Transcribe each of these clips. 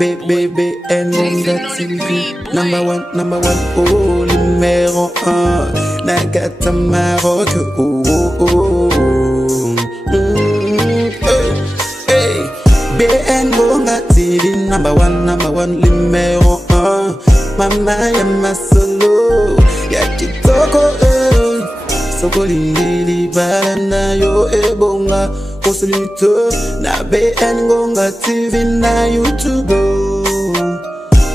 BBN TV. Number one, oh, numéro 1. Nagata Maroc, oh, oh, oh. Hey, BN Gonga TV. Number one, numéro 1. Mama ya masolo, ya kitoko, soko lindili balanda yo ebonga. Kosulito na BN Gonga TV na YouTube.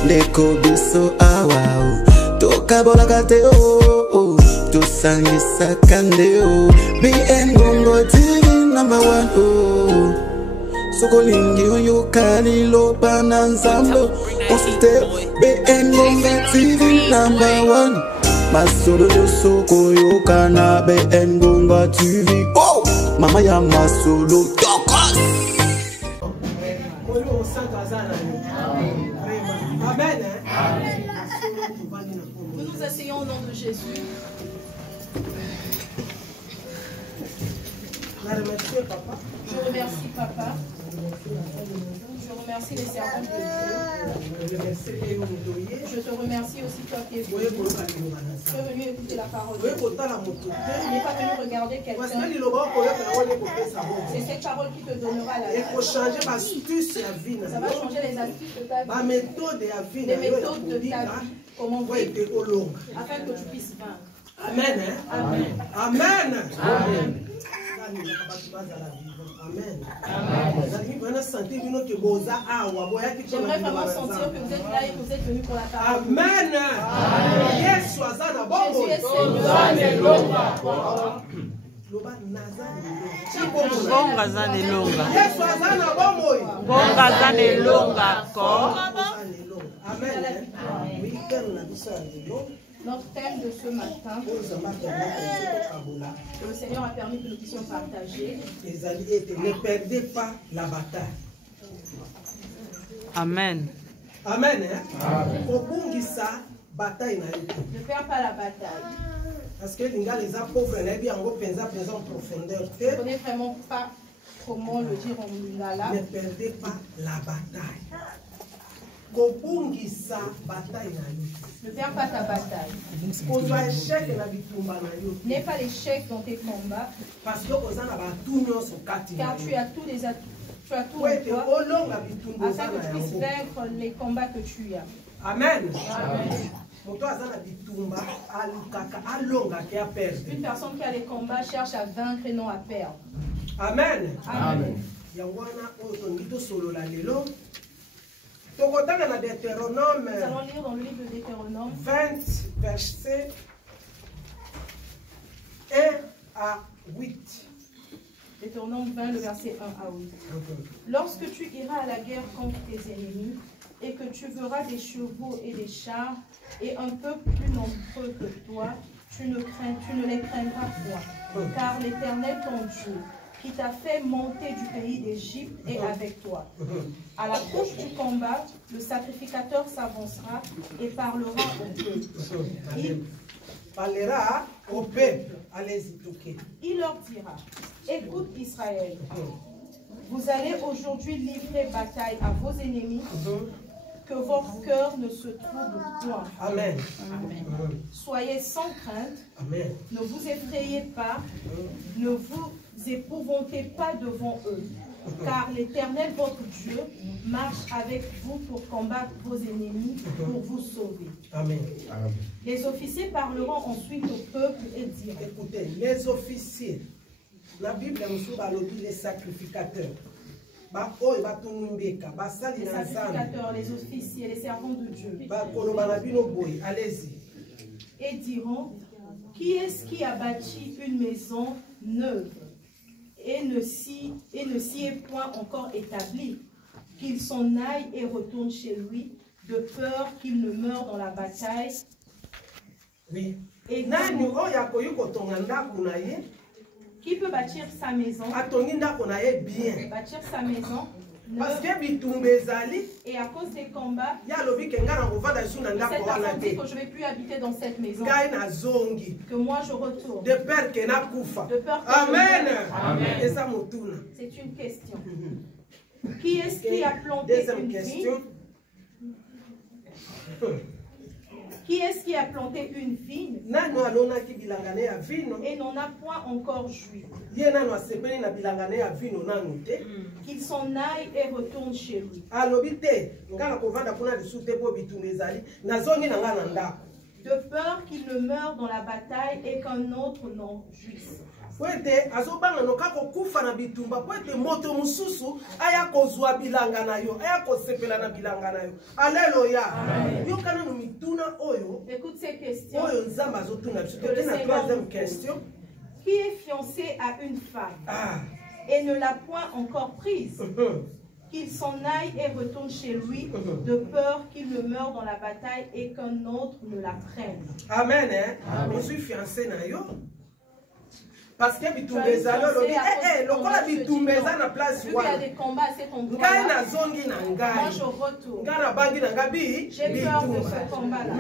Ndeko biso awao toka bola kate o to sangisa kande o. BN Gonga TV number 1 o. Soko lingi yo kali lo bananzambo. Konsulte BN Gonga TV number 1. Masolo yo soko yo kana BN Gonga TV. Oh, mama ya masolo tokos. Amen. Nous nous asseyons au nom de Jésus. Je remercie Papa. Je remercie les servants de Dieu. Je te remercie aussi toi qui es venu. Tu es venu écouter la parole de Dieu. Tu n'es pas venu regarder quelqu'un. C'est cette parole qui te donnera la vie. Ça va changer les astuces de ta vie. Les méthodes de ta vie. Comment vivre afin que tu puisses vaincre. Amen. Amen. Amen. Amen. Amen. J'aimerais vraiment sentir que vous êtes là et que vous êtes venus pour la parole. Amen. Jésus est Seigneur. Bonga zane longa. Bonga zane longa ko. Amen. Notre thème de ce matin, le Seigneur a permis que nous puissions partager. Ne perdez pas la bataille. Amen. Amen. Ne perds pas la bataille. Parce que les pauvres en profondeur. Je ne connais vraiment pas comment le dire en lingala. Ne perdez pas la bataille. Ne perds pas ta bataille. N'aie pas l'échec dans tes combats. Car tu as tous les atouts. Tu as tout en toi afin que tu puisses vaincre les combats que tu as. Amen. Amen. Une personne qui a les combats cherche à vaincre et non à perdre. Amen. Amen. Nous allons lire dans le livre de Deutéronome 20, versets 1 à 8. Deutéronome 20, le verset 1 à 8. Lorsque tu iras à la guerre contre tes ennemis, et que tu verras des chevaux et des chars, et un peuple plus nombreux que toi, tu ne les craindras point, car l'Éternel ton Dieu, qui t'a fait monter du pays d'Égypte, est avec toi. À l'approche du combat, le sacrificateur s'avancera et parlera au peuple. Il leur dira, écoute Israël, vous allez aujourd'hui livrer bataille à vos ennemis, que votre cœur ne se trouble point. Amen. Amen. Soyez sans crainte, Amen. Ne vous effrayez pas, ne vous épouvantez pas devant eux, car l'Éternel votre Dieu marche avec vous pour combattre vos ennemis, pour vous sauver. Amen. Les officiers parleront ensuite au peuple et diront. Écoutez, les officiers, la Bible nous a dit les sacrificateurs. Les sacrificateurs, les officiers, les servants de Dieu. Allez-y. Et diront, qui est-ce qui a bâti une maison neuve et ne s'y est point encore établi, qu'il s'en aille et retourne chez lui, de peur qu'il ne meure dans la bataille. Oui. Et qui peut bâtir sa maison? Bâtir sa maison. Parce que et à cause des combats, cette personne dit que je ne vais plus habiter dans cette maison, que moi je retourne, de peur que Amen. Amen. C'est une question. Qui est-ce qui a planté une vigne Qui est-ce qui a planté une vigne et n'en a point encore joui? Qu'il s'en aille et retourne chez lui. De peur qu'il ne meure dans la bataille et qu'un autre n'en jouisse. Alléluia. Écoute ces questions. Troisième question. Qui est fiancé à une femme et ne l'a point encore prise? Qu'il s'en aille et retourne chez lui, de peur qu'il ne meure dans la bataille et qu'un autre ne la prenne. Amen. Je suis fiancé na yo. Parce que bitumbeza lolo dit lokola bitumbeza na place wana. Il y a des combats, c'est ton droit. Ngai na zongi na ngai. Moi je retourne. Ngai na bangi na ngabi. J'ai peur de ce combat là.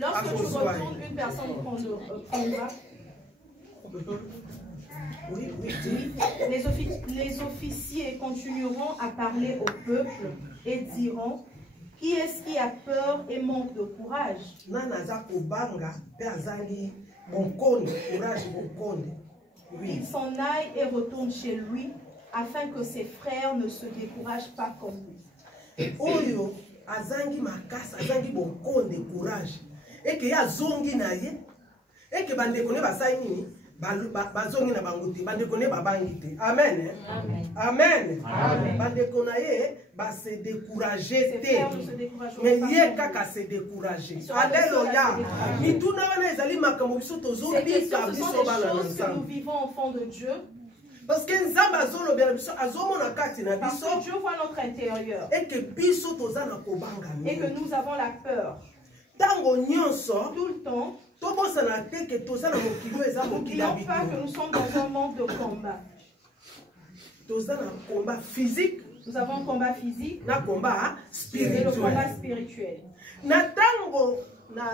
Lorsque tu retournes, une personne prendra. Oui. Les officiers continueront à parler au peuple et diront: qui est-ce qui a peur et manque de courage? Il s'en aille et retourne chez lui, afin que ses frères ne se découragent pas comme lui. Oyo azangi makas azangi bonkonde courage et que ya zongi na ye et que bande kone basai nini bazongi na bangote bande kone babangite. Amen. Amen. Bande kona ye ba se décourager te mais ye kaka se décourager. Alléluia. Mituna wana ezali makambo biso tozobi ka biso bala na nzambe. Nous vivons au fond de Dieu. Parce que Dieu voit notre intérieur. Et que nous avons la peur. Tout le temps. N'oublions pas que nous sommes dans un monde de combat. Nous avons un combat physique et le combat spirituel. Dans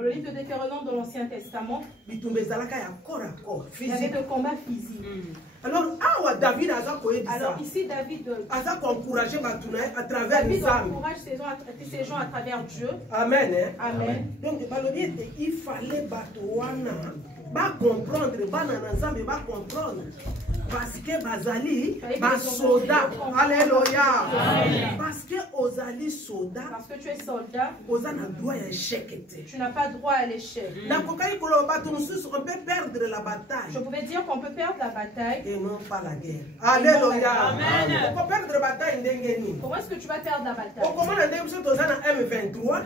le livre de Deutéronome de l'Ancien Testament, il y avait le combat physique. Alors ici, David encourage ces gens à travers Dieu. Amen. Amen. Donc, il fallait comprendre, comprendre. Parce que Bazali, soda. Alléluia. Parce que Ozali soda. Parce que tu es soldat. Tu n'as pas droit à l'échec. On peut perdre la bataille. Je pouvais dire qu'on peut perdre la bataille. Et non pas la guerre. Alléluia. On peut perdre la bataille. Comment est-ce que tu vas perdre la bataille? M23.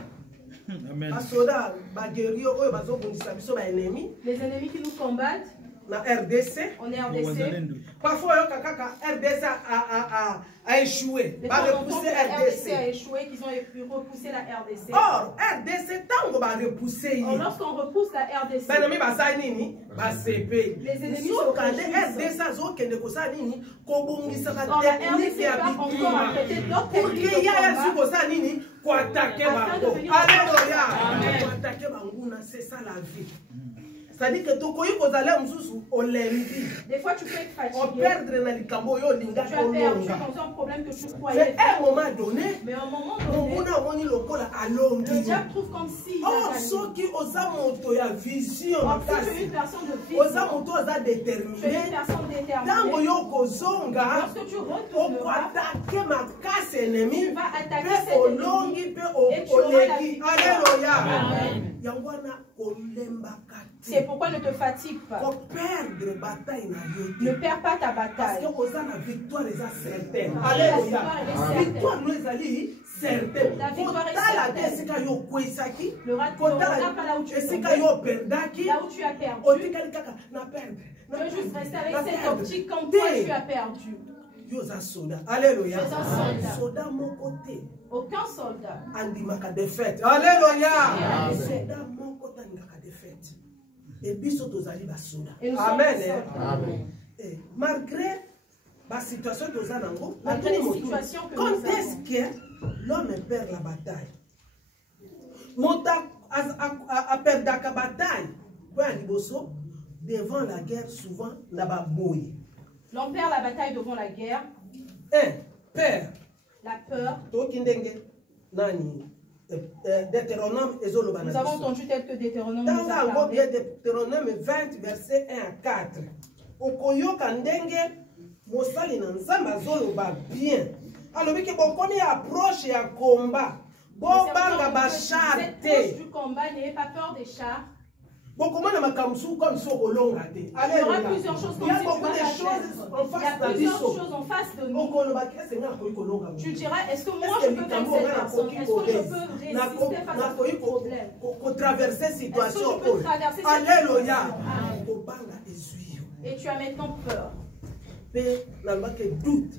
Les ennemis qui nous combattent. Na RDC. On est RDC. Parfois, RDC a échoué. RDC a échoué, qu'ils ont repoussé la RDC. Or, RDC, tant qu'on va repousser. Lorsqu'on repousse la RDC, les ennemis se réjouissent. Or, la RDC va encore apprêter d'autres techniques de combat afin de venir attaquer. C'est ça la vie. C'est-à-dire que des fois tu peux être fatigué. On perdre tu as perdu dans un problème que tu croyais. Mais à un moment donné, le diable trouve comme si une personne de vision. Tu es une personne déterminée. Lorsque tu retourneras, tu vas attaquer cet ennemi et tu auras la victoire. C'est pourquoi ne te fatigue pas. Ne perds pas ta bataille. Parce que la victoire est certaine. Alléluia. La victoire nous est certaine. La victoire est certaine. Le rat pas là où tu es tombé, là où tu as perdu. Tu veux juste rester avec cette optique quand toi tu as perdu. Alléluia. Soldat mon côté. Aucun soldat. Andimaka défaite. Alléluia. Soldat mon côté andimaka défaite. Et biso tozali basoda. Amen. Malgré la situation que nous avons, quand est-ce que l'homme perd la bataille? Monta a perdu la bataille. Devant la guerre, souvent, là-bas, l'homme perd la bataille devant la guerre. Père. la peur. Nous avons entendu tel que Deutéronome nous a dans parlé. Deutéronome 20 verset 1 à 4 okoyoka ndenge mosali na nzambe azoloba bien alobi ke bokomi approche ya combat bobanga bachar te Du combat, n'ayez pas peur des chars. bokomona makambo su comme so kolonga te. Il y aura plusieurs choses comme il y a si beaucoup de tu choses en Il y a face de plusieurs biso choses en face de nous. okoloba ke senga koyi kolonga Tu diras, est-ce que moi je peux vaincre cette personne? Est-ce que je peux résister face à ce problème? ko traverser situation Est-ce que je peux traverser cette alléluia situation? kobanga ezwi Et tu as maintenant peur. pe nalobaki doute.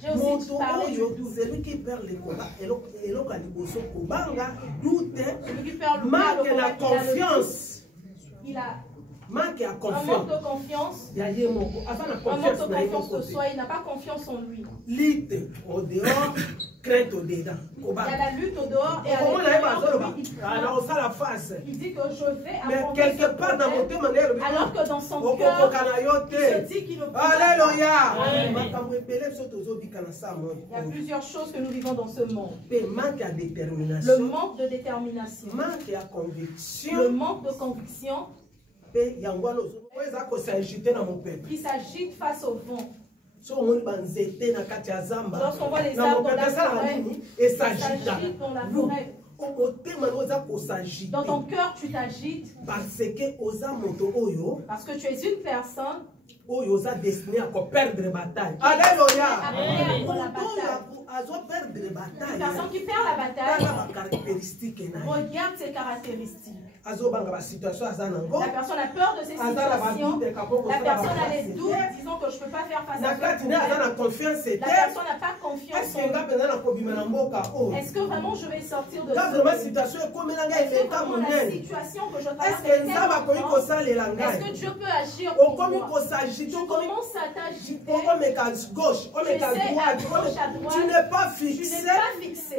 J'ai aussi parlé du doute. Celui qui perd les combats, et l'autre liboso kobanga doute, Celui qui perd le manque la combat, confiance. il a Manque la un manque confiance. de confiance. Il y a un manque Un manque de confiance de soi, il n'a pas confiance en lui. Lutte au dehors, crainte au dedans. Il y a la lutte au dehors et à l'intérieur. Alors ça la face. Il dit que je vais Mais affronter quelque ce part dans mon problème, témoignage, alors que dans son cœur, il se dit qu'il ne peut pas. alléluia. Il y a plusieurs choses que nous vivons dans ce monde. Manque à Le détermination. manque de détermination, Manque à le conviction. manque de conviction qui s'agite face au vent. Lorsqu'on voit les arbres dans la forêt, ils s'agitent dans la forêt. Dans ton cœur, tu t'agites parce que tu es une personne destinée à perdre la bataille. Alléluia. Une personne qui perd la bataille. Regarde ses caractéristiques. La personne a peur de ses situations. La personne a les doutes, disons que je ne peux pas faire face à ça. La personne n'a pas confiance en lui. Est-ce que vraiment je vais sortir de ça? Est-ce que vraiment la situation que je traverse est tellement grande? Est-ce que Dieu peut agir pour moi? Tu commences à t'agiter. Tu essaies à gauche, à droite. Tu n'es pas fixé.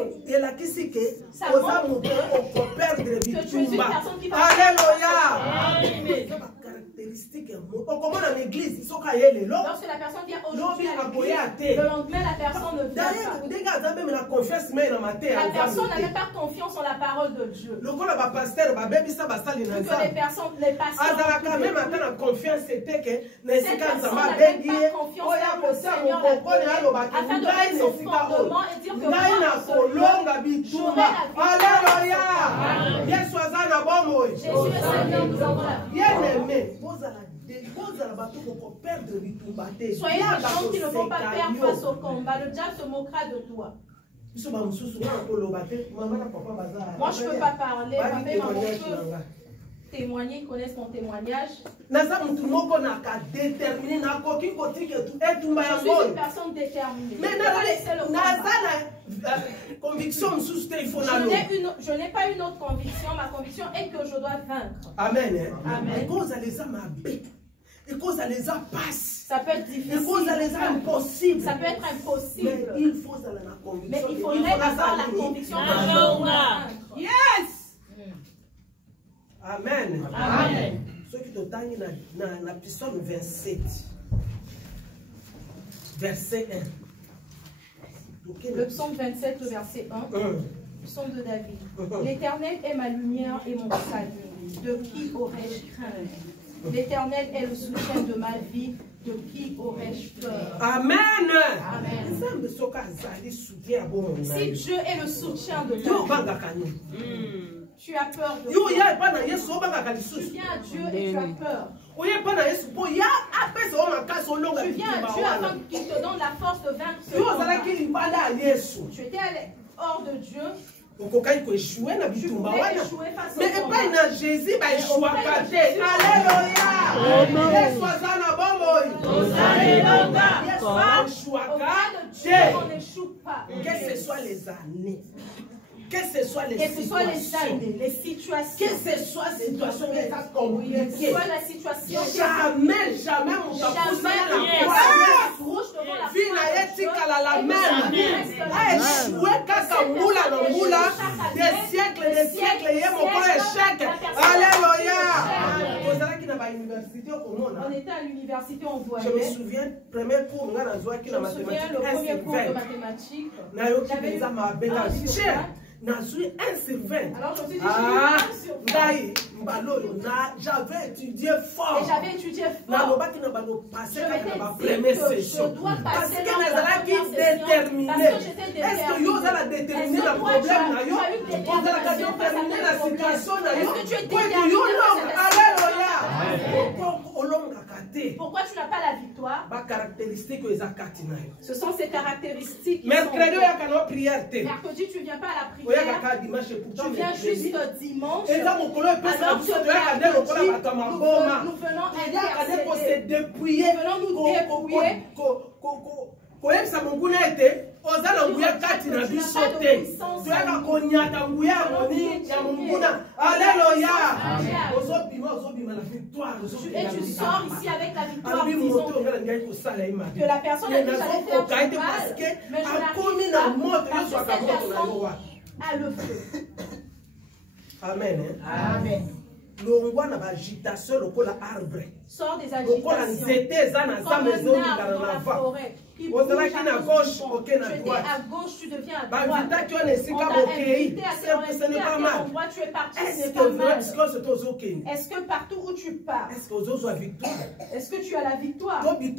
Ça montre que tu es une personne qui va. Alléluia. Lorsque la personne vient aujourd'hui à l'église, le lendemain la personne ne vient pas. La personne n'a même pas confiance en la parole de Dieu. Que les pasteurs cette personne n'avait pas confiance dans le Seigneur afin de mettre son fondement et dire que moi, Jésus est Seigneur, nous avons la vie. Soyez des gens qui ne vont pas perdre face au combat. Le diable se moquera de toi. Moi, je ne peux pas parler. Papa et maman peuvent témoigner, ils connaissent mon témoignage. Je suis une personne déterminée. Je n'ai pas une autre conviction. Ma conviction est que je dois vaincre. Amen. Amen. Ça peut être difficile. Ça peut être impossible. Mais il faudrait avoir la conviction que je dois vaincre. Yes! Amen. Amen. Ceux qui t'ont dans Psaume 27, verset 1. Le psaume 27, le verset 1. Psaume de David. L'Éternel est ma lumière et mon salut. De qui aurais-je crainte? L'Éternel est le soutien de ma vie. De qui aurais-je peur? Amen. Amen. Si Dieu est le soutien de ta vie, tu as peur de quoi? Tu viens à Dieu et tu as peur. Tu viens à Dieu afin qu'il te donne la force de vaincre ce combat. Tu étais hors de Dieu. Tu pouvais échouer face au combat. Mais Jésus va échouer. On n'échoue pas. Que ce soit les années. Que ce soit les années, les situations. Que ce soit la situation qui est compliquée. Que ce soit la situation. Jamais mon papa Alléluia. On était à l'université, on voyait. Je me souviens, premier cours, on a Je me souviens, le premier cours de mathématiques. J'avais eu un sur 20. Alors je me suis dit, j'avais étudié fort. Et j'avais étudié fort. Je m'étais dit que je dois passer dans la première session parce que j'étais déterminée. Est-ce que tu as eu déterminé la situation? Est-ce que tu es déterminé? Pourquoi tu n'as pas la victoire? Ce sont ces caractéristiques. Mercredi, tu ne viens pas à la prière. Tu viens juste dimanche. Alors que nous venons intercéder. Nous venons nous dépouiller. koyebisa monguna ete oza na nguya kati na biso te toyaka konyata nguya ya monguna. Alléluia. Ozobima na victoire. Et tu sors ici avec la victoire. Que la personne a dit j'allais faire du mal, mais je n'arrive pas parce que cette personne a le feu. Amen. Amen. Longwa na agitation lokola arbre. Sors des agitations. Lokola nzete eza na sa maison dans la forêt. Tu étais à gauche, tu deviens à droite. On t'a invité à quel endroit tu es parti, ce n'est pas mal. Est-ce que partout où tu pars, est-ce que tu as la victoire? Ou bien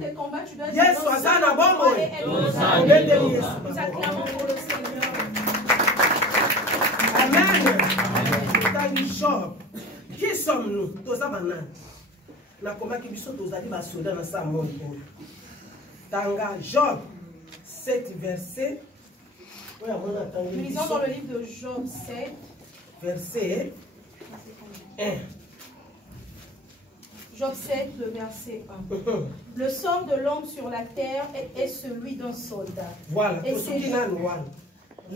tes combats, tu dois dire nous acclamons pour le Seigneur. Amen. Job. Qui sommes-nous? Tous abanan. Na combat qui biso tous ali basoda na sa monde. Tanga Job 7 verset. Nous lisons dans le livre de Job 7 verset 1. Job 7, le verset 1. Le sort de l'homme sur la terre est celui d'un soldat. Voilà. Et c'est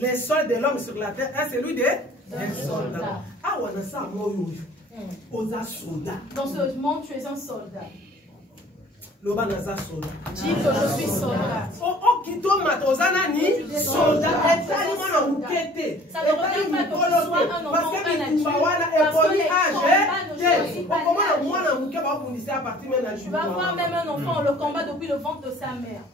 le sort de l'homme sur la terre est celui d'un soldat. Ah, on a ça, dans ce monde, tu es un soldat. Dis que je suis soldat. Ça ne regarde pas que tu sois un enfant, un adulte. Parce que les combats ne choisissent pas l'âge. Tu vas voir même un enfant, on le combat depuis le ventre de sa mère.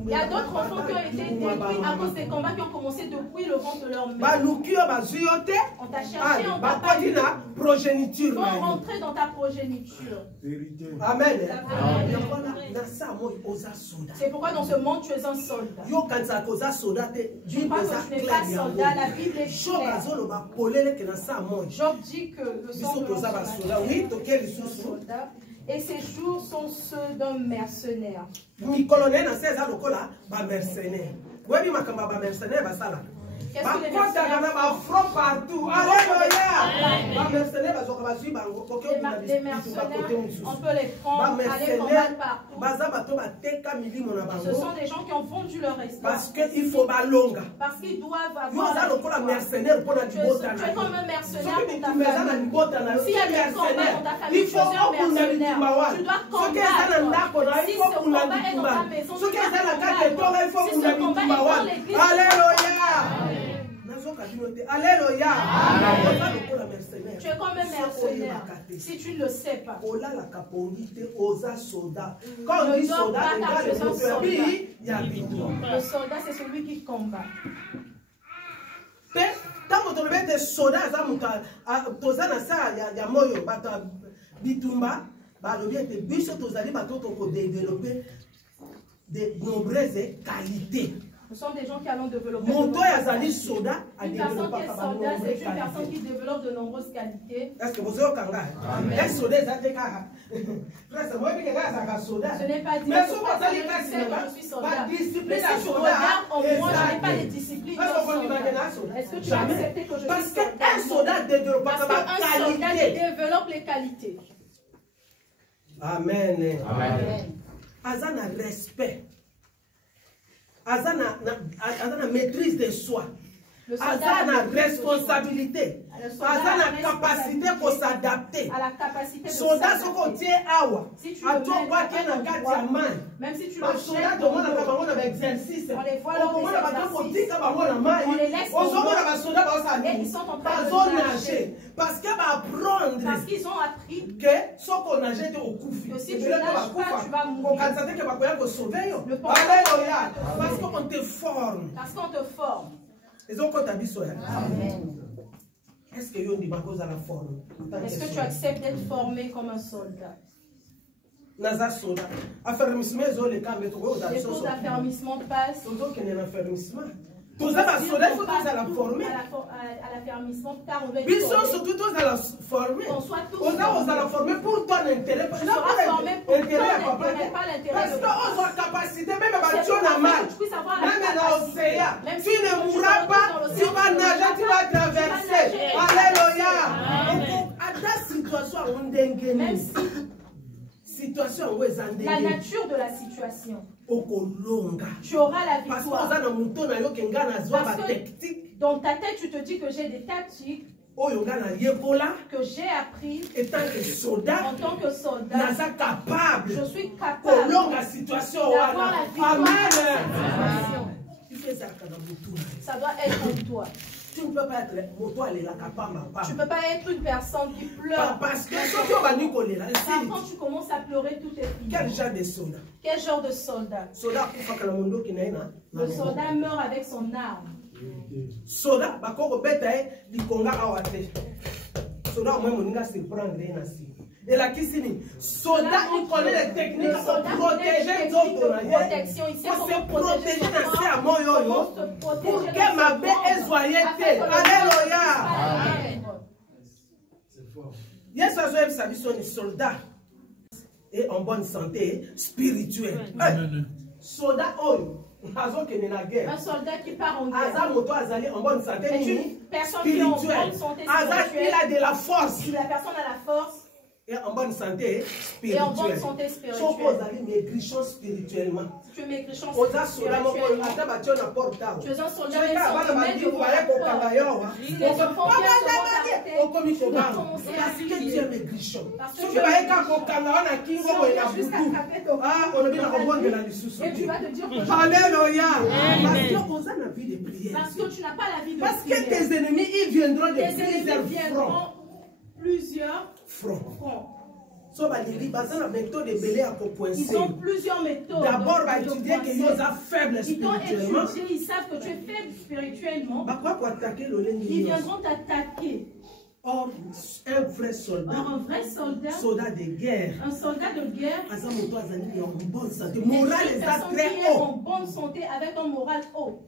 Il y a d'autres enfants qui ont été détruits à cause des combats qui ont commencé depuis le ventre de leur mère. On t'a cherché, on t'a pas eu. Progéniture. Faut rentrer dans ta progéniture. Amen. C'est pourquoi dans ce monde tu es un soldat. Je crois que tu n'es pas soldat, la Bible est claire. Job dit que le sang de l'homme soldat et ses jours sont ceux d'un mercenaire. Qu'est-ce que les mercenaires font? Les mercenaires, on peut les prendre, aller combattre partout. Ce sont des gens qui ont vendu leur esprit. Parce qu'ils doivent avoir la victoire. Tu es comme un mercenaire pour ta famille. S'il y a des combats dans ta famille, tu es un mercenaire. Tu dois combattre. Si ce combat est dans ta maison, tu dois combattre. Si ce combat est dans l'église, Alléluia. Alléluia. Tu es comme un mercenaire. Si tu ne le sais pas. Quand on dit soldat, le soldat, c'est celui qui combat. de nombreuses qualités. Nous sommes des gens qui allons développer. Une personne qui est soldat, c'est une personne qui développe de nombreuses qualités. Est-ce que vous avez un soldat? Ce n'est pas dit que je suis soldat. Mais si tu regardes en moi, je n'ai pas les disciplines d'un soldat. Est-ce que tu as accepté que je suis soldat? Parce qu'un soldat développe les qualités. Amen. Amen. Aza na respect. Aza na maîtrise de soi. Aza na responsabilité. Aza na capacité pour s'adapter. À la capacité de Soldat soko tie awa. Si tu Atokwa ke na kati ya mai. même si tu Ba le soldat jettes to mona ka bango na exercice. on les voit lors Okomona des ba to exercices. tika bango na mai. On les laisse Ozomona ba soldat ba sa et ni. ils sont en train de Bazo nager. nager parce que ba apprendre Parce qu'ils ont appris que soko nager te okufi. que si tu nages pas, tu vas mourir. Kokanisa te ke bakoya ko sauver yo. Le penseur- Alléluia. Parce qu'on te forme. parce qu'on te forme. Ezokota biso ya. Amen. Est-ce que yo ndima kozala forme? Est-ce que tu acceptes d'être formé comme un soldat? Naza soldat. Affermissement ezoleka mais tokoyoza Les biso cours so. d'affermissement passent. Tozokende na affermissement. Toza basoldat faut tozala formé. À l'affermissement, car on doit être Biso formé. surtout tozala formé. Qu'on soit tous Ozala formé pour ton intérêt. Tu seras formé pour ton intérêt ya papa. intérêt, pas l'intérêt Parce de que papa. ozwa capacité même C'est batio pour na ça mal. que tu puisses avoir la Même na capacité. océan. Même Tu si ne tu mourras te pas, retrouves dans tu vas l'océan, nager, tu vas traverser. nager. Alléluia. Amen. À ta situation on ndenge Même ni. si Situation où est la ndenge. nature de la situation, Okolonga. tu auras la Parce que victoire. oza na muto na yo kenga na zwa Parce ba que tactique. dans ta tête, tu te dis que j'ai des tactiques Oyo nga na yekola que j'ai appris étant que soldat. en tant que soldat. Naza capable. Je suis capable Kolonga situation d'avoir wana. la victoire dans Amen. cette situation. Tu fais ça quand mutu na yo. Ça doit être en toi. Tu ne peux pas être moto alela kapamba Tu ne pamba. peux pas être une personne qui pleure. Parce que soki obandi kolela Car esili. quand tu commences à pleurer, tout est Quel fini. genre de soldat? Quel genre de soldat? Soldat akufaka na mondoki na ye na Le soldat meurt avec son arme. soldat bakoko beta ye likonga awa te. Soldat au moins moninga surprendre ye na si. elakisi nini? Soldat il connaît les techniques pour protéger nzoto na ye. Pour se protéger na se ya moyo oyo pour que mabe ezwa ye te. Alléluia. Yesu azoyebisa biso ni soldat et en bonne santé spirituelle. Soldat oyo azokende na guerre. Un soldat qui part en guerre. Aza moto azali en bonne santé C'est nini? une personne qui est en Spirituelle. bonne santé Aza spirituelle. il a de la force. Si la personne a la force Et en bonne santé et en bonne spirituelle. santé Soko spirituelle. ozali maigrichon spirituellement. Si tu es maigrichon Oza soda moko spirituellement, ata batio na porte awa. tu es un soldat Soki même abana sans bandimi de baye kokanga yo awa. Les enfants viennent se voir Okomi tu dois kobanga. commencer à Parce que prier. tu es maigrichon. Parce que Soki tu es baye kaka kokanga wana kingo Si on boye vient na juste butu. attraper ton Ah, olobi na kobondela lisusu. et tu vas te dire que Alléluia. Parce que oza na vie de prière. parce que tu n'as pas la vie de Parce que prière. tes ennemis, ils viendront de Tes plusieurs ennemis viendront fronts. plusieurs Fronts. fronts. So balingi baza na méthode ebele ya kocoincer. Ils ont plusieurs méthodes. D'abord, de va étudier que coincer. yo oza faible Ils t'ont spirituellement. étudié, ils savent que tu es faible spirituellement. Bakwa koattaquer lolenge Ils nyonso. viendront t'attaquer. Or, un vrai soldat, Or, un vrai soldat, soldat de guerre, un soldat de guerre, aza moto azali en bonne santé. est Moral une eza personne qui très est en haut. bonne santé avec un moral haut.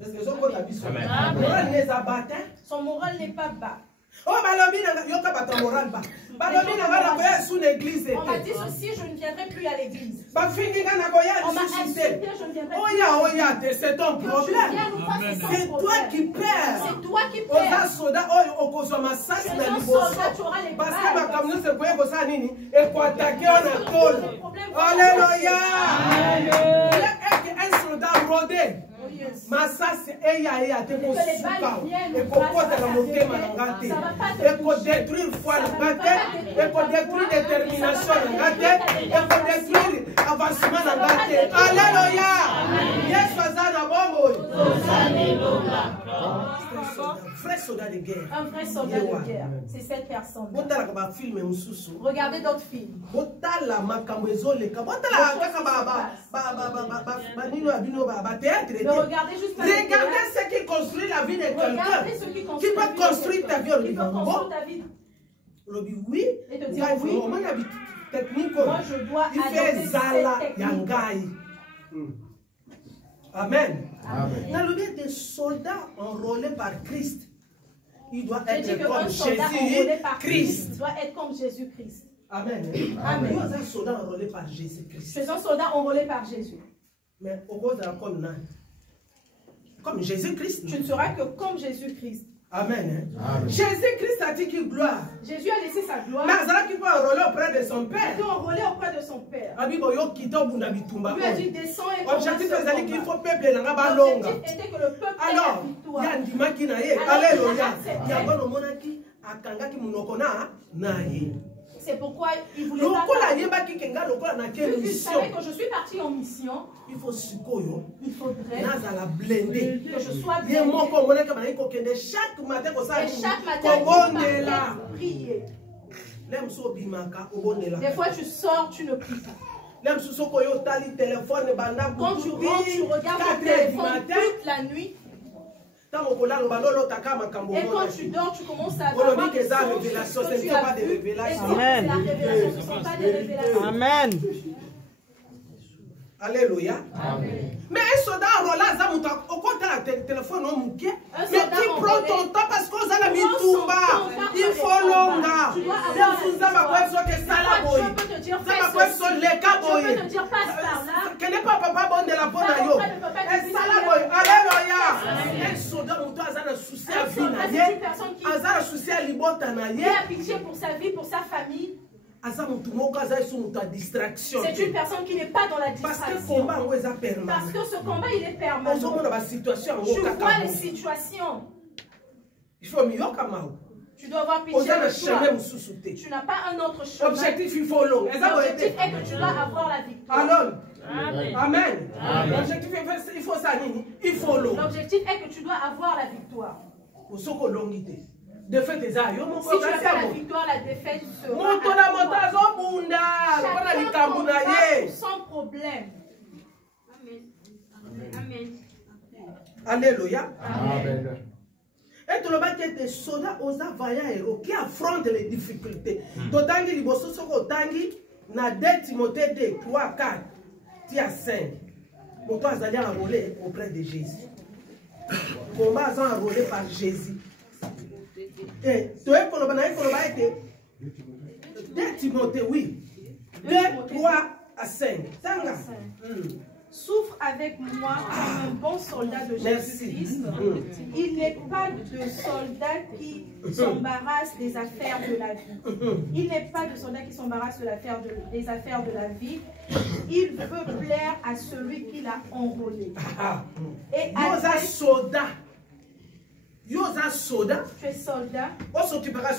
Est-ce que sokota biso? Amen. Moral neza bata. Son moral n'est pas bas. Oh balobi na yoka bata moral ba. Balobi na bana koya sous l'église On m'a ete. dit ceci, je ne viendrai plus à l'église. Bafingi nga na koya On m'a lisusu insulté, te. je ne viendrai plus. Oya te, c'est ton Que tu problème. viennes ou pas, c'est C'est ton toi qui problème. perds. C'est toi qui Oza perds. soda oyo okozwa masasi Tu es na un liboso. soldat, tu auras les Parce que balles. makambo nyonso ekoya kosala nini? Ekoatake yo na tolo. Alléluia. Un soldat rodé. Masasi eya te kosuka ekokota na motema na nga te ekodétruire foi na nga te ekodétruire détermination na nga te ekodétruire avancement na nga te. Alléluia. Yesu aza na bombo oyo. Vrai soldat de guerre. Un vrai soldat de guerre, c'est cette personne. Botalaka bafilme mosusu. Regardez d'autres films. Botala makambo ezoleka. Botala kaka banino ya bino batéâtre te. Regardez juste pas Regardez ce qui construit la vie de Regardez quelqu'un. ceux qui Qui peut construire ta vie. Qui peut construire ta vie. Lobi oui. Et te dire oui. Moi je dois il fait adopter zala cette technique. yangai. Amen. Amen. Dans le bien des soldats enrôlés par Christ, il doit Je dis être que comme un soldat enrôlé Jésus par Christ. doit être comme Jésus-Christ. Amen. Amen. Nous sommes un soldat enrôlé par Jésus-Christ. Je suis un soldat enrôlé par Jésus. Mais au cause comme Jésus-Christ. Tu ne seras que comme Jésus-Christ. Amen. Jésus-Christ a dit qu'il gloire. Jésus a laissé sa gloire. Mais Azara qui peut enrôler auprès de son Il père. était enrôlé auprès de son père. Lui a dit descends et commence Objectif ce combat. qu'il faut peuple na ba longa. L'objectif était que le peuple ait la Alors, victoire. ya ndimaki na ye. Alors, Alléluia. il a accepté. Ya bono monaki akangaki munoko na ye. C'est pourquoi il voulait pas Lokola parler. yebaki kenga lokola na ke Vu qu'il mission. savait que je suis parti en mission, Il faut sikoyo. il faudrait Nazala blindé. que je sois Ye bien. moko monaka ba ko kende chaque matin ko sa. Et chaque matin, Ko bondela. prier. Lem so bimaka obondela. Des fois, tu sors, tu ne pries pas. Lem so ko yo tali téléphone banda. Quand tu rentres, tu regardes ton téléphone toute la nuit. Et quand tu dors, tu commences à avoir des songes, ce que tu as vu. Et c'est la révélation, ce ne sont pas des révélations. Amen. Alléluia. Mais un soldat enrôlé, au côté de la téléphone, mais tu prends ton temps parce qu'on a la mitumba. Il faut longa. Tu dois avoir la victoire. Je peux te dire, fais ceci. Je peux te dire, passe par là. Quel n'est pas papa bon de la bonne yo? Alléluia. Un soldat, a un souci à vie. Il a un souci à libota. Il a pitié pour sa vie, pour sa famille. C'est une personne qui n'est pas dans la distraction. Parce que ce combat, il est permanent. Tu vois les situations. Tu dois avoir pitié de toi. Tu n'as pas un autre chemin. L'objectif, il faut long. L'objectif est que tu dois avoir la victoire. Alors, Amen. L'objectif, il faut ça. Il faut long. L'objectif est que tu dois avoir la victoire. Si tu n'as pas la victoire, la défaite sera sans problème. Amen. Alléluia. Amen. Et tout le monde qui est des soldats aux vaillants héros qui affrontent les difficultés. D'autant que les bossos sont autant na 2 Timothée 2, 3, 4, tia 5. Pour toi, ils allaient enrôler auprès de Jésus. Combat sont enrôlés par Jésus. Et tu es pour le banane, pour le banane, 2 Timothée, oui. 2, 3 à 5. Souffre avec moi comme un bon soldat de Jésus-Christ. Il n'est pas de soldat qui s'embarrasse des affaires de la vie. Il n'est pas de soldat qui s'embarrasse des affaires de la vie. Il veut plaire à celui qui l'a enrôlé. Et Yosa soldat. Yosa soldat. Tu es soldat. On s'occupera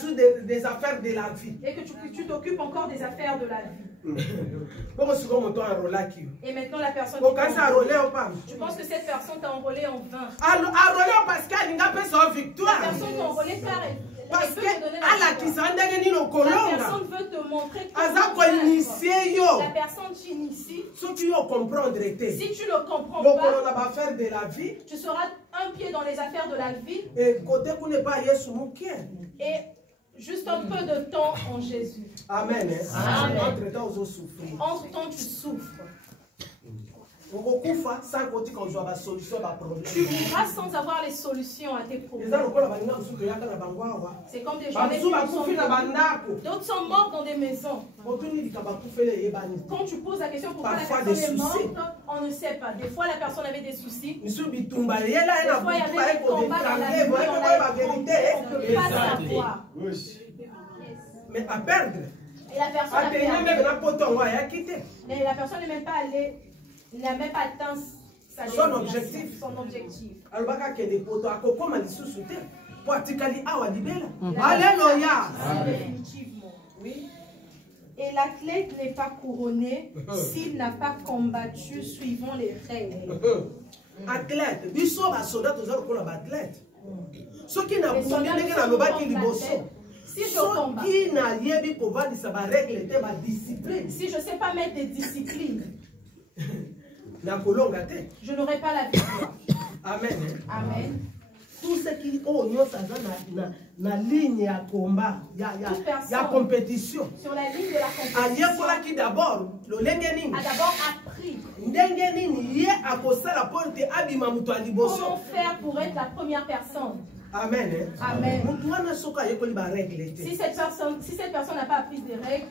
des affaires de la vie. Et que tu t'occupes encore des affaires de la vie. Et maintenant la personne tu penses que cette personne t'a enrôlé en vain. La personne t'a enrôlé car parce que la personne veut te montrer comment la personne t'initie. Si tu ne comprends pas, tu seras un pied dans les affaires de la vie et juste un peu de temps en Jésus. Amen. Entre-temps, tu souffres. Tu mourras sans avoir les solutions à tes problèmes. C'est comme des gens qui sont d'autres sont morts dans des maisons. Quand tu poses la question pourquoi la personne est morte, on ne sait pas. Des fois, la personne avait des soucis. Des fois, il y avait des combats dans la vie, on ne peut pas savoir. Mais à perdre. Et la personne a perdu. Mais la personne n'est même pas allée. Il n'a même pas atteint son objectif. Alléluia. Définitivement. Oui. Et l'athlète n'est pas couronné s'il n'a pas combattu suivant les règles. Athlète, ceux qui n'ont pas si je ne sais pas mettre des disciplines, je n'aurai pas la victoire. Amen. Amen. Tout ce qui est na ligne à combat, il y a compétition. Sur la ligne de la compétition, qui d'abord a d'abord appris comment faire pour être la première personne. Amen. Amen. Si cette personne n'a pas appris des règles,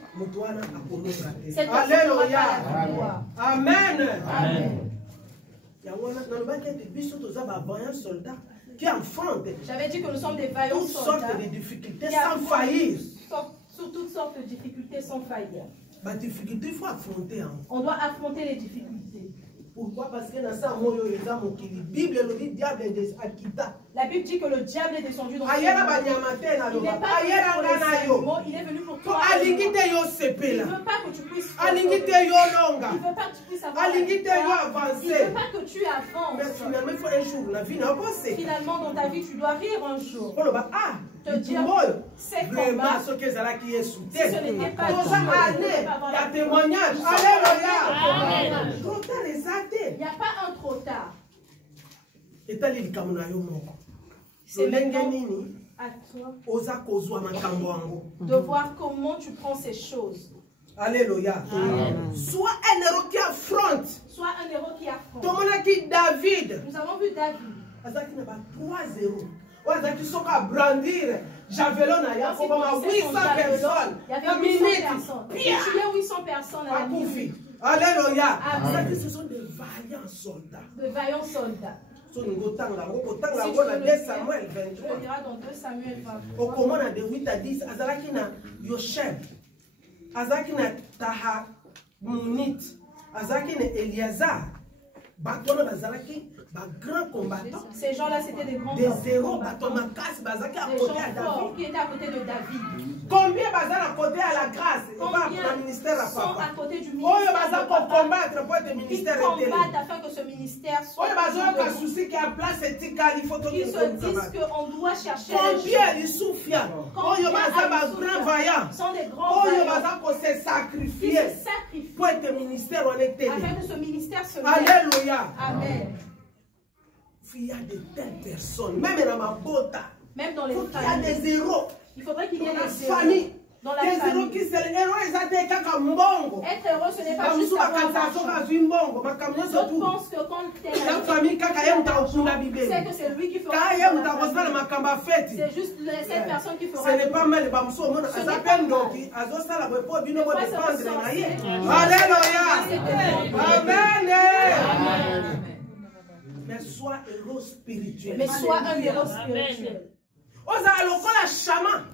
cette personne Alléluia. n'aura pas la victoire. Amen. Amen. qui affrontent J'avais dit que nous sommes des vaillants toutes sortes soldats de difficultés qui sans affrontent faillir. sur toutes sortes de difficultés sans faillir. La difficulté, il faut affronter. Hein. On doit affronter les difficultés. Pourquoi? Parce que dans ça, la Bible le dit, diable est Akita. La Bible dit que le diable est descendu dans ce monde. Il Il n'est pas venu pour les animaux, il est venu pour toi. Il ne veut pas que tu puisses faire il ne veut pas que tu puisses avoir la victoire. Il ne veut pas que tu avances. Mais finalement, il faut un jour, la vie n'a pas passé. Finalement, dans ta vie, tu dois rire un jour. Te dire, c'est vraiment ce que Zala qui est soutenu. Si ce n'était pas Pour ça, allez, il y a témoignage. Alléluia. Trop tard, les athées. Il n'y a pas un trop tard. C'est à toi de voir comment tu prends ces choses. Alléluia. Soit un héros qui affronte. Soit un héros qui affronte. David. Nous avons vu David. Il n'y a pas 3 héros. Qui sont à brandir javelot na ya 800 personnes. Il y avait 800 personnes. Il tuait 800 personnes à la minute. Alléluia. Ce sont des vaillants soldats. De vaillants soldats. Si tu le lis dans 2 Samuel 23. Au commande de 8 à 10, Azalaki na Yoshem, Azalaki na Tahamunit, Azalaki na Eliazar, Batono Bazalaki, grand combattant. Ces gens-là, c'était des grands héros, qui étaient à côté de David. Combien bazar à côté à la grâce? Combien sont à côté du ministère? Ils combattent afin que ce ministère soit. Ils se disent qu'on doit chercher. Combien ils souffrent? Sont des grands vaillants. Ils se sacrifient pour être ministère en été. Afin que ce ministère se mette. Alléluia. Amen. Il y a de telles personnes, même dans ma bota. Même dans les familles. Il y a des héros. Il faudrait qu'il y ait des familles. Dans la famille. Héros qui sont les héros, ils ont été mbongo. Être héros, ce n'est pas juste avoir l'argent. D'autres pensent que quand tu es la famille, c'est que c'est lui qui fera. C'est juste cette personne qui fera. Ce n'est pas mal. Alléluia. Amen. Mais sois héros spirituel. Mais sois un héros spirituel. Oza lokola chama.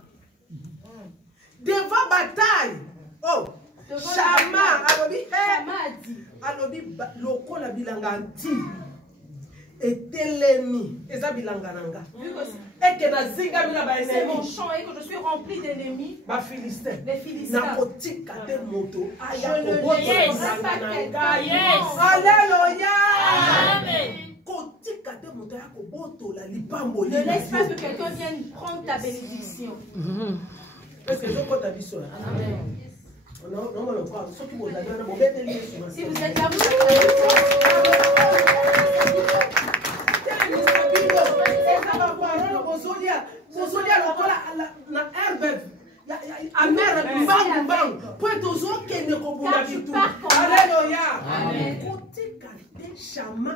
Devant bataille. Oh. Chama. Alobi lokola bilanga anti. Etelemi. Eza bilanga nanga. Et que na zinga mina ba ennemi. C'est mon champ et que je suis rempli d'ennemis. Ba Philistins. Les Philistins. Na kotika te moto. Je ne laisse pas quelqu'un. Alléluia. Amen. Ne laisse pas que quelqu'un vienne prendre ta bénédiction. Est-ce que je compte ta vie sur la Amen. Si vous êtes là, Chama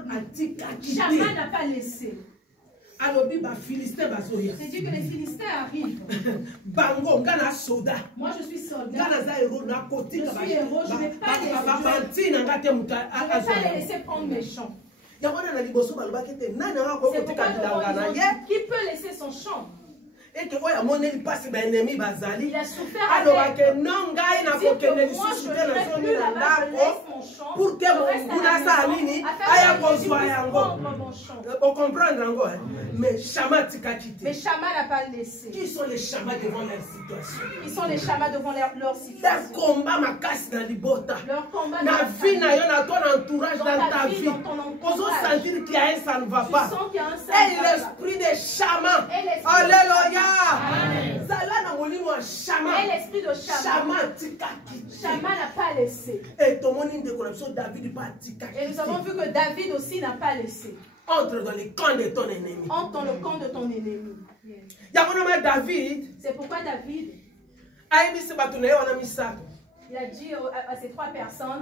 n'a pas laissé. C'est dit que les Philistins arrivent. Moi je suis soldat. Je suis héros, je ne vais pas les laisser prendre mes champs. C'est pourquoi qui peut laisser son champ? Et que moi, mon ennemi passe mes ennemis basali. Il a souffert avec. Que non, gars, il n'a pas qu'un ennemi suscité dans son île pour que mon bounassa amini aille construire encore. On comprend encore. Mais Chama tikachite. Mais Chama n'a pas laissé. Qui sont les Chamas devant leur situation? Ils sont les Chamas devant leur situation. Leur combat ma casse dans l'ibota. Leur combat dans la vie, dans ton entourage, dans ta vie. On peut sentir qu'il y a un ça ne va pas. Et l'esprit des Chamas. Alléluia. Et l'esprit de Chama. Chama n'a pas laissé. Et nous avons vu que David aussi n'a pas laissé. Entre dans le camp de ton ennemi. Entre dans le camp de ton ennemi. David. C'est pourquoi David. Il a dit à ces 3 personnes.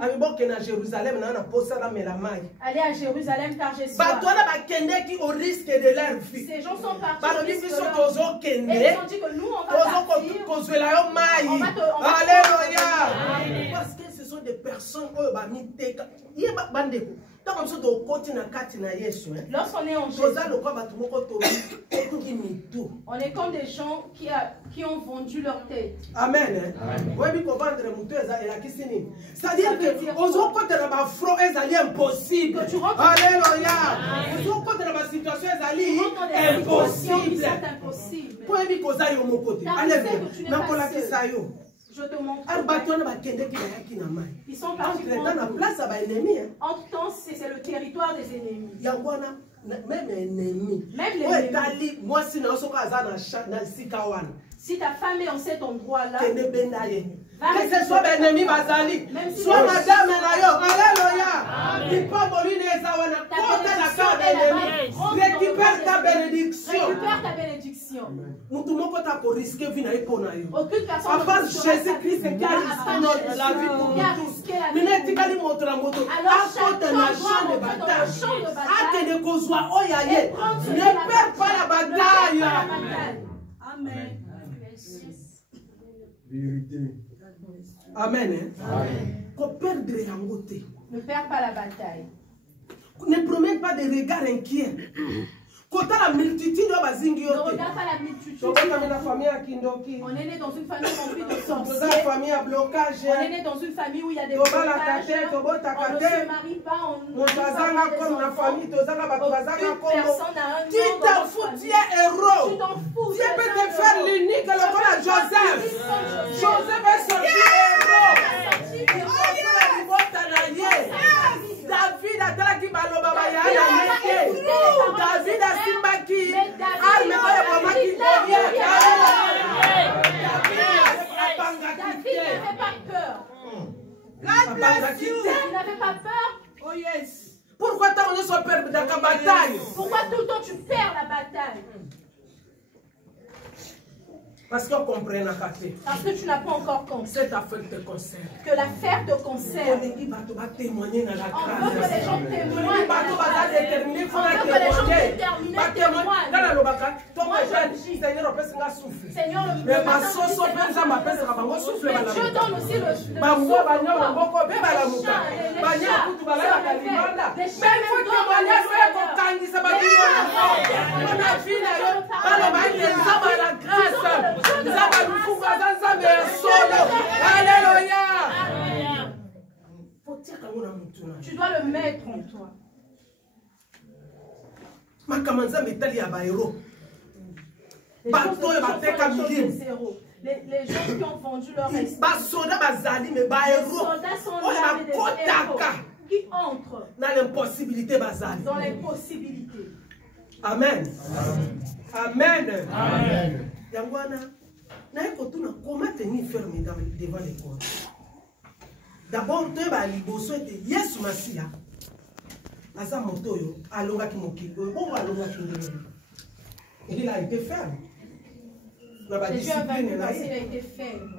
Allez à Jérusalem car j'ai soif. Ces gens sont partis. Et ils ont dit que nous on va partir. Alléluia. Parce que ce sont des personnes. Lorsqu'on est en Jésus, on est comme des gens qui ont vendu leur tête. Amen. C'est-à-dire que impossible. Alléluia. Je te montre. Ils sont partis entre-temps, c'est le territoire des ennemis. Même ennemi. Si ta femme est en cet endroit-là, que ce soit l'ennemi Bazali, soit madame Nayo, alléluia. Il peut mourir les awana, contre la carte de l'ennemi. Récupère ta bénédiction. Récupère ta bénédiction. Aucune personne. À part Jésus-Christ qui a risqué la vie pour nous tous. Nous n'étions pas les motos à moto. À côté de la champ de bataille. À te décozoa, oyaye. Ne perds pas la bataille. Amen. Vérité. Amen. Ne perds pas la bataille. Ne promène pas des regards inquiets. Quand la multitude ne regarde pas la multitude. On est né dans une famille remplie de sorciers. On est né dans une famille où il y a des blocages. On ne se marie pas. On ne personne n'a un nom. Tu t'en fous, tu es héros. Tu t'en fous. Dieu peut te faire l'unique comme à Joseph. Joseph est sorti héros. David a dit Baloba David a Simbaki. David n'avait pas peur. Il n'avait pas peur. Oh yes. Pourquoi tant on est sur perdre dans la bataille? Pourquoi tout le temps tu perds la bataille? Parce qu'on comprend la café. Parce que tu n'as pas encore compris. Cette affaire te concerne. Que l'affaire te concerne. On veut que les gens témoignent. On veut que les gens témoignent. Seigneur, mais Dieu donne aussi le Alléluia. Tu dois le mettre en toi. Les gens qui ont vendu leur esprit. Les soldats sont là, des héros qui entrent dans l'impossibilité. Amen. Amen. Amen. Comment tenir ferme devant les corps? D'abord, tu es liboso et Yesu Masia. Asa motoyo, alonga kimoki. Il a été ferme. Jésus a vaincu parce qu'il a été ferme.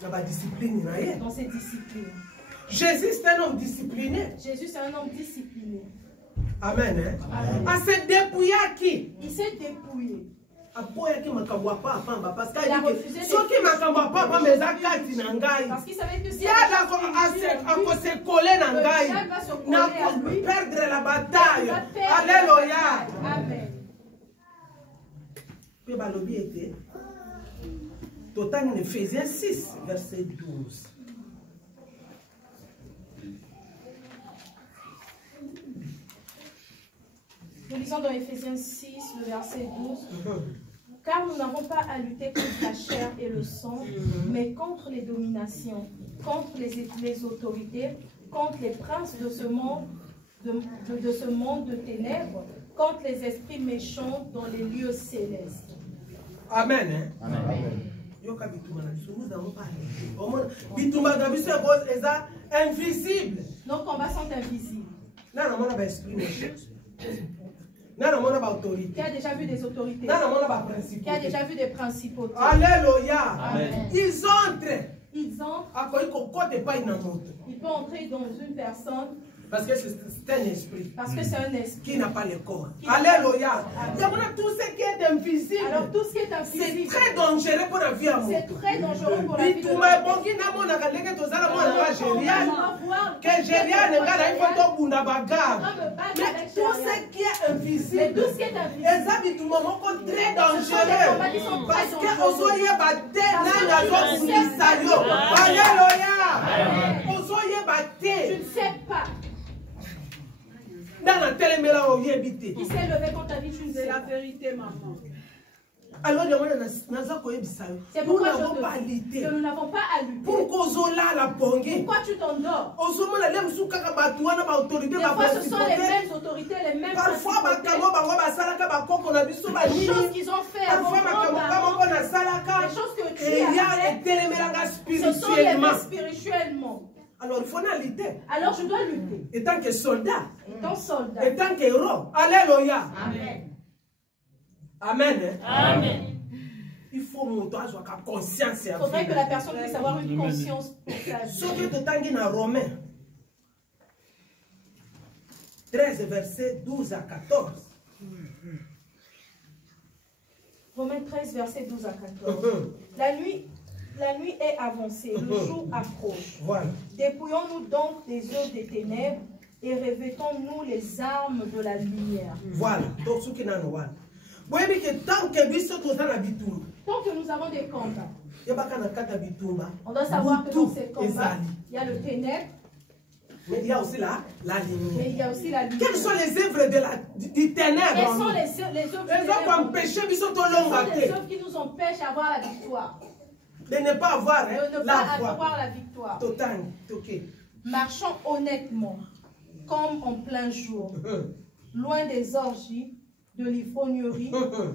Dans ses disciplines. Jésus c'est un homme discipliné. Jésus c'est un homme discipliné. Amen. Hein? À se dépouiller à qui? Il s'est dépouillé. Parce qu'il a refusé parce qu'il savait que si se coller dans perdre la bataille. Alléluia. Amen. Total en Éphésiens 6, verset 12. Nous lisons dans Éphésiens 6, le verset 12. Car nous n'avons pas à lutter contre la chair et le sang, mais contre les dominations, contre les autorités, contre les princes de ce monde, de ce monde de ténèbres, contre les esprits méchants dans les lieux célestes. Amen. Amen. Nous avons parlé. Invisible. Nos combats sont invisibles. Qui a déjà vu des autorités? Qui a déjà vu des principautés? Alléluia. Amen. Ils entrent. Ils peuvent entrer dans une personne. Parce que c'est un esprit. Parce que c'est un esprit. Qui n'a pas le corps. Alléluia. Tout ce qui est invisible. Alors tout ce qui est invisible. C'est très dangereux pour la vie à moi. C'est très dangereux pour la vie de Gériane. Que Gériane, regarde, il faut tout bunda bagarre. Mais tout ce qui est invisible, les habits tout le monde sont très dangereux. Parce que Ozoye Bate, Nanazo Bundisayo. Alléluia. Ozoye Bate. Tu ne sais pas. Dans la téléméla, on y habite. Qui s'est levé contre ta vie, tu ne sais la vérité, maman. Alors, c'est pourquoi que nous n'avons pas à lutter. Pourquoi tu t'endors? Des fois, ce sont les mêmes autorités, les mêmes parfois, les choses qu'ils ont fait avant, les choses que tu as fait, ce sont les mêmes spirituellement. Alors, il faut lutter. Alors, je dois lutter. Et tant que soldat, et tant que héros. Alléluia. Amen. Amen. Amen. Il faut montrer à conscience. Il faudrait que la personne puisse avoir une conscience pour sa vie. Ce que tu as dans Romains 13, versets 12 à 14. Romains 13, versets 12 à 14. La nuit est avancée, le jour approche. Voilà. Dépouillons-nous donc des œuvres des ténèbres et revêtons-nous les armes de la lumière. Voilà. Donc, ce qui est dans le tant que nous avons des combats, on doit savoir que dans ces combats, il y a le ténèbre, mais il y a aussi la lumière. Mais il y a aussi la lumière. Quelles sont les œuvres du ténèbre? Quelles sont les œuvres qui nous empêchent d'avoir la victoire? De ne pas avoir la victoire. Marchons honnêtement, comme en plein jour, loin des orgies, de l'ivrognerie,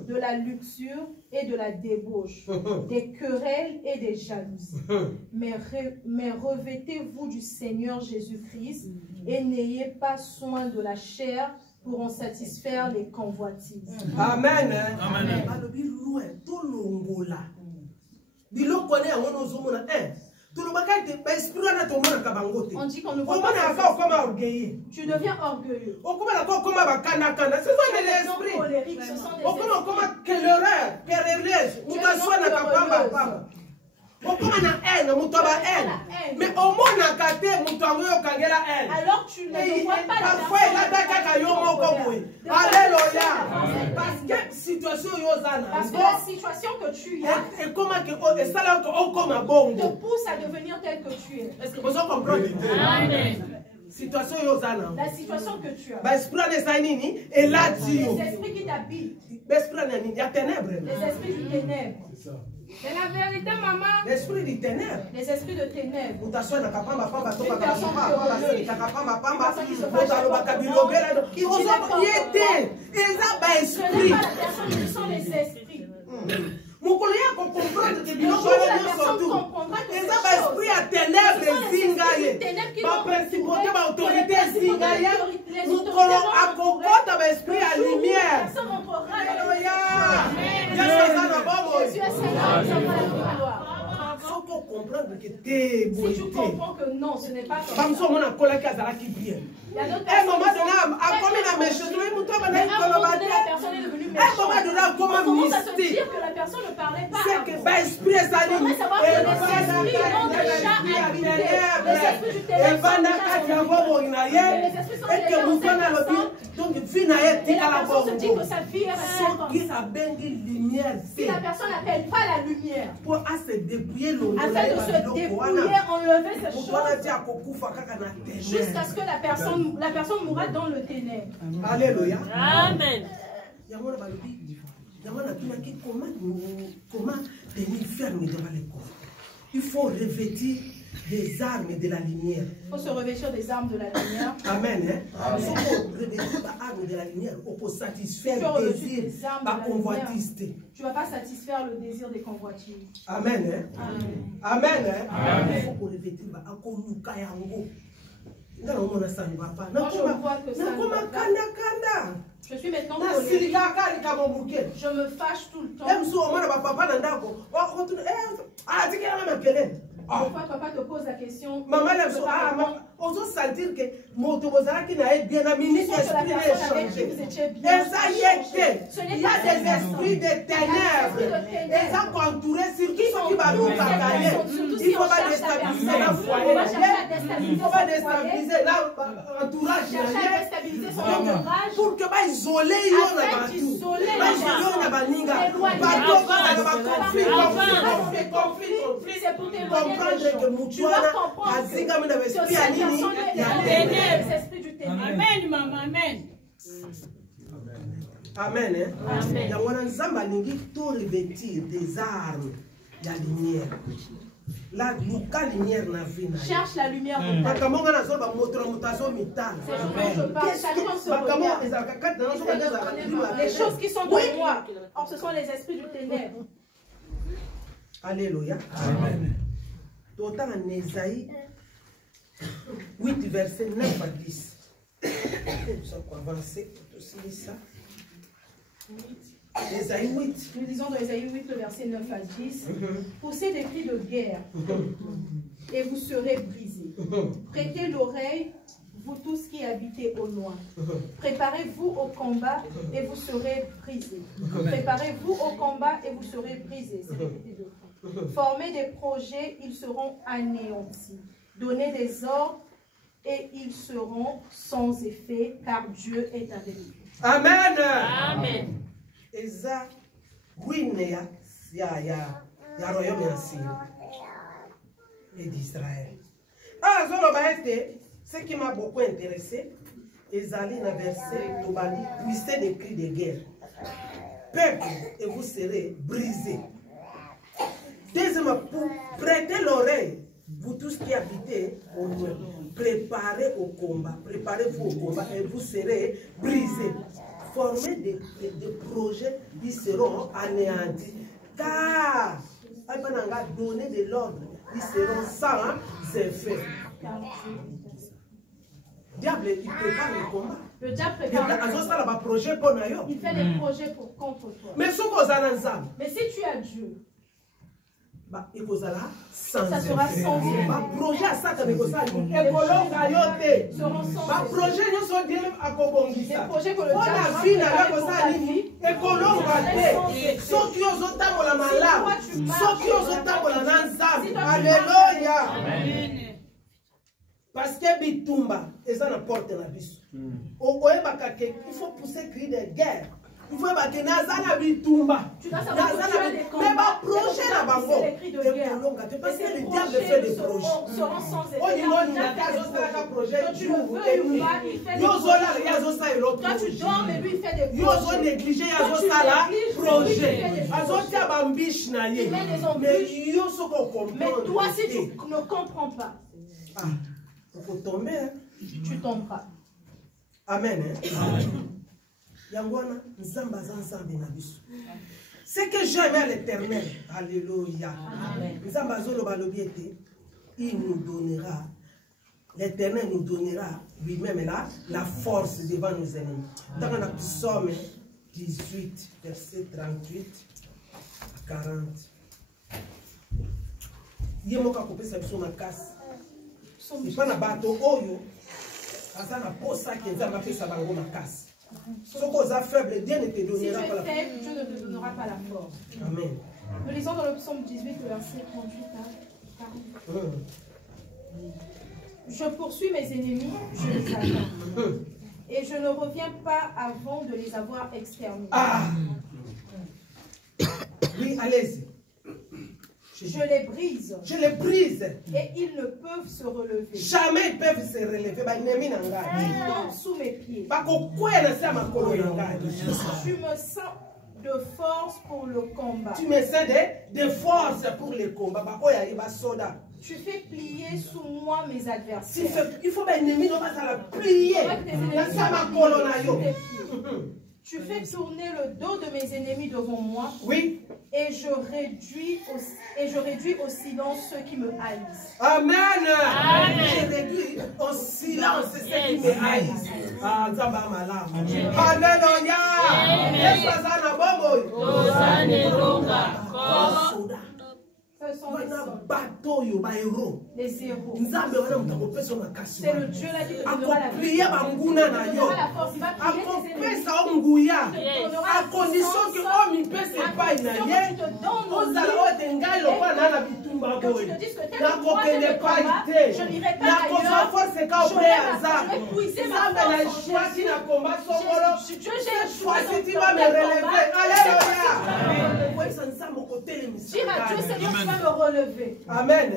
de la luxure et de la débauche, des querelles et des jalousies. Mais revêtez-vous du Seigneur Jésus-Christ et n'ayez pas soin de la chair pour en satisfaire les convoitises. Amen. Amen. On dit qu'on ne voit pas. Tu deviens orgueilleux. Ce sont mais au moins alors tu ne vois pas parfois il a alléluia parce que situation la situation que tu as et comment que ça te pousse à devenir tel que tu es. Est-ce que vous comprenez? Amen. Situation la situation que tu as. Et là, les esprits qui t'habitent. Les esprits du ténèbre. C'est la vérité, maman. L'esprit du ténèbre. Les esprits de ténèbres. Une personne qui sont les esprits. Mukuluya comprendre que biloko wana surtout eza ba esprit à ténèbres zingaye ba principauté ba autorité zingaye mukolo akokota ba esprit à lumière. Alléluia. Jésus est Seigneur. Faut comprendre que si tu comprends que non, ce n'est pas comme ça. Il y a d'autres personnes qui commence à se dire que la personne ne parlait pas. On va savoir que les esprits ont déjà habité. Les esprits du ténèbre sont déjà les esprits sont déjà donc et la personne se dit que sa vie est si la personne n'appelle pas la lumière afin de se dépouiller, enlever ces choses jusqu'à ce que la personne mourra dans le ténèbre. Alléluia. Amen. Comment tenir ferme devant les corps? Il faut revêtir des armes de la lumière. Il faut se revêtir des armes de la lumière. Amen. Il faut revêtir des armes de la lumière pour satisfaire le désir de la convoitise. Tu ne vas pas satisfaire le désir des convoitises. Amen. Amen. Il faut revêtir Moi, je vois que ça ne va pas. Je suis maintenant colérique. Je me fâche tout le temps. Parfois, papa te pose la question. Maman, on doit sentir que mon qui n'a bien amélioré l'esprit est changé. Il y a des esprits de ténèbres. Ils sont entourés sur qui sont qui va nous cacailler. Il faut pas déstabiliser la foyer. déstabiliser faut son pas foyer. déstabiliser l'entourage. Chercher à déstabiliser son entourage. Pour que va isoler yo na Afin batu. d'isoler Va les isoler yo na baninga. Éloigner Bato les va na gens. conflit. C'est pour t'éloigner Comprendre des que gens. Tu mutuana dois comprendre azinga mena que esprit cette anini personne est ya dans ténèbres. l'esprit du ténèbre. Amen, maman, amen. Amen. Amen. Ya wana nzambe alingi to revêtir des armes ya lumière. La luka lumière na vie na. Cherche la lumière de ta vie. Bakamonga na zo ba moto mutazo mitana. C'est ce dont je parle. Chacun se regarde. Les choses qui sont en moi. Or, ce sont les esprits du ténèbre. Alléluia. Amen. D'autant en Ésaïe 8, verset 9 à 10. Nous allons avancer pour tout ça. Ésaïe 8. Nous lisons dans Ésaïe 8, le verset 9 à 10. Poussez des cris de guerre et vous serez brisés. Prêtez l'oreille, vous tous qui habitez au loin. Préparez-vous au combat et vous serez brisés. Préparez-vous au combat et vous serez brisés. C'est répété deux fois. Formez des projets, ils seront anéantis. Donnez des ordres et ils seront sans effet, car Dieu est avec vous. Amen. Amen. Eza ruine ya royaume ya Syrie et d'Israël. Ah, ce qui m'a beaucoup intéressé, Ezali na verset Tobali, puissez des cris de guerre. Peuple, et vous serez brisés. Deuxièmement, pour prêter l'oreille, vous tous qui habitez au loin, préparez au combat, préparez-vous au combat et vous serez brisés. Formez des projets qui seront anéantis. Car, donner de l'ordre, ils seront sans effet. Diable, il prépare le combat. Le diable prépare. Il fait des projets contre toi. Mais si tu as Dieu, ça sera sans effet. Projet à ça, Seront sans effet. Des projets que le diable va ta vie. Alléluia. Parce que bitumba, ils ont la porte la biso. Il faut pousser cri de guerre. Il faut que nazana bitumba. Mais ma projet là bango. Parce que le diable fait des projets. Oh il y projet. Tu le veux ou pas, il fait des projets. Toi tu dors mais lui il fait des projets. Yozo négligé yazo sala projet. Azo tia bambiche na ye. Mais toi si tu ne comprends pas, pour tomber, tu tomberas. Amen. C'est que j'aime à l'Éternel. Alléluia. Il nous donnera, l'Éternel nous donnera lui-même la force devant nos ennemis. Dans le psaume 18, verset 38 à 40. Il y a un casse. C'est pas un bateau oyo. Ça n'a pas ça qui est un pesa bango makasi. Si tu es faible, Dieu ne te donnera pas la force. Dieu ne te donnera pas la force. Amen. Nous lisons dans le psaume 18, le verset 38 à 40. Je poursuis mes ennemis, je les attends. Et je ne reviens pas avant de les avoir exterminés. Ah! Oui, allez-y. Je les brise. Je les brise. Et ils ne peuvent se relever. Jamais ils peuvent se relever. Ils tombent sous mes pieds. Tu me sens de force pour le combat. Tu me sens de force pour le combat. Tu fais plier sous moi mes adversaires. Il faut que l'ennemi ne plier. Tu fais tourner le dos de mes ennemis devant moi. Oui. Et je réduis au silence ceux qui me haïssent. Amen. Amen. Je réduis au silence ceux qui me haïssent. Alléluia. Ce sont les héros. C'est le Dieu là qui te donnera la vie. Il te donnera la force. Il va plier tes ennemis. À condition que tu te donnes. quand tu te dis que tel que moi j'ai le combat, je n'irai pas ailleurs, je vais puiser ma force en Jésus. Dieu, j'ai le choix dans tel combat. Dire à Dieu, Seigneur, tu vas me relever. Amen.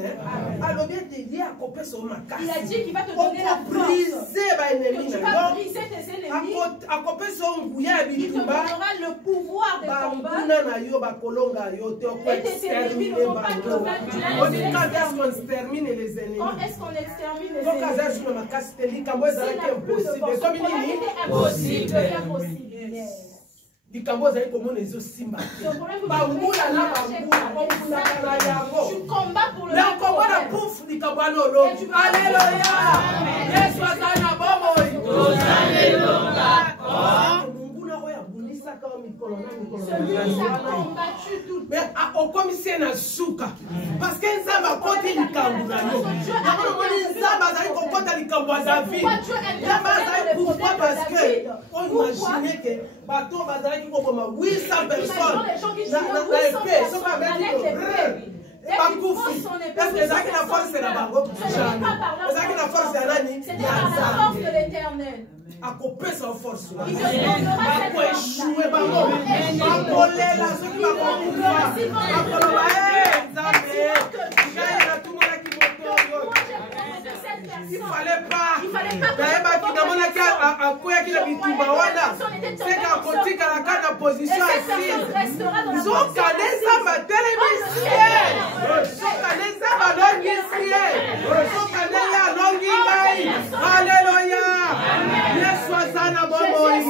Il a dit qu'il va te donner la force. Que tu vas briser tes ennemis. Il te donnera le pouvoir de combattre. Et tes ennemis ne vont pas te vaincre. Quand est-ce qu'on extermine les ennemis? Quand est-ce qu'on extermine les Donc, ennemis? c'est impossible. Devient possible. likambo ezali komona ezosimba bambula na bambula na yango nakomona pufu likambo wana olongi aleluya yesu azali na bomoi monguna oyo abulisaka mikolo na mikolo mais okomisie na suka parce que nzambe akoti likambo na yo nakomoni nzambe azali kokota likambo ya david nzambe azali pourquoi parce que oimagine ke bato bazalaki koboma 800 personnes na épée soki abeti bakufi eske ezalaki na force na bango ezalaki na force ya nani ya nzambe akopesa force bakoeshue bango bakolela soki bakokufa bakoloba nzambe ngai natumonaki motoyo il fallait pas nayebaki namonaki akweyaki na bitumba wana seka akotikalaka na position assise zokande nzambe atelebisie zokande nzambe alongisi zokande ye alongi ngai aleluya yesu aza na bomoi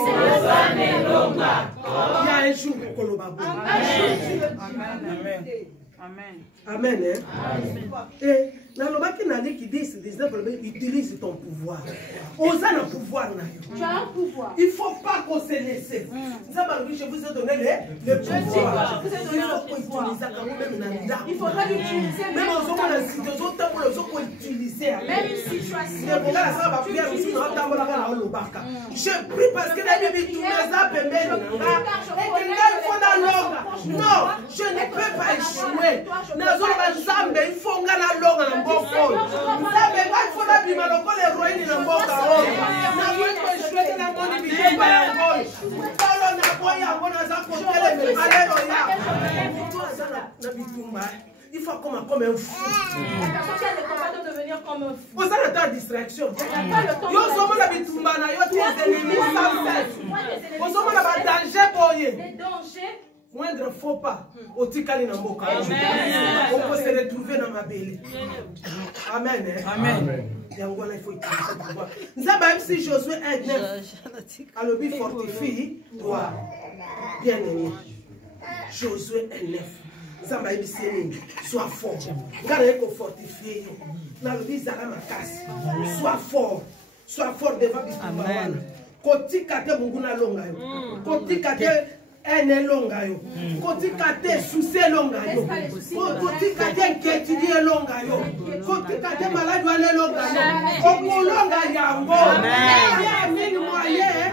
ya ejour okoloba bo amen et nalobaki na leki 10 19 utilise ton pouvoir oza na pouvoir na yo tu as un pouvoir il faut pas qu'on se laisse nzambe alobi je vous ai donné le pouvoir il faudra l'utiliser même ozomona ozotambola ozokoutilize même si tu as si ebongala sala bapriere mosusu naotambolaka na olobaka je prie parce que nayebi bitumba eza pembeni nanga ekenga ifo nalonga non je ne peux pas échouer nazoloba nzambe ifo nga nalonga na mboka oyo nzambe nga ifo nabima lokola eroini na mboka oyo nakoki koeshue te namoni bitumba yango oyo tolo naboyi yango naza koteleme aleluya moto aza na bitumba il faut comme un fou. La personne qui a le combat doit devenir comme un fou. Vous avez le temps de distraction. Yo sommes la bitumbana, yo tes ennemis sans cesse. Vous sommes la danger pour y. Les dangers. Moindre faux pas. Au tikali na mboka. On peut se retrouver dans ma belle. Amen. Amen. Yango na il faut utiliser le pouvoir. Nzaba même si Josué 1:9. Alobi fortifie toi. Bien aimé. Josué 1:9. Nzamba yebisi nini sois fort ngana yeko fortifier yo nalobi zala makasi sois fort devant bitumba wana kotika te munguna longa yo kotika te ene longa yo kotika te susi longa yo kotika te inquiétude longa yo kotika te maladi wana longa yo okolonga yango ya mini moyen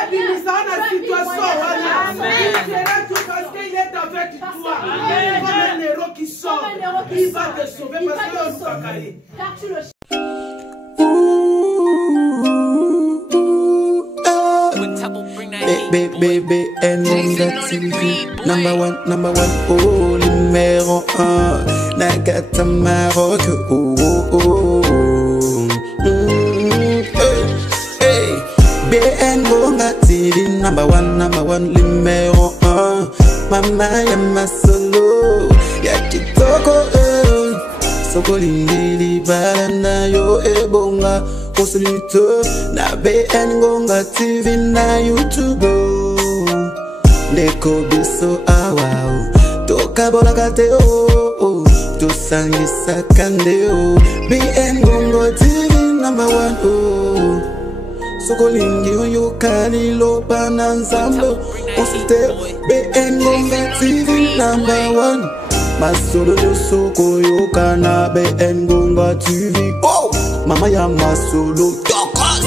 abimisa wana situation wana parce qu'il est avec toi comme un héros qui sort il va te sauver parce que nous sommes caillés car tu le Baby, and on that TV, number one, oh, numéro 1, Nagata Maroc, hey, BN on that TV, number one, numéro 1, Mama Yama Solo, Yakitoko, Soko Lindili, Balana, yo, Ebonga. Na BN Gonga TV na YouTube Neko biso awao Toka bola kate o Tosangisa kande o BN Gonga TV number 1 o Soko lingi uyu kani lopa na nzambo Osute BN Gonga TV number 1 Masolo de soko yoka na BN Gonga TV Oh! Mama ya masolo Dokos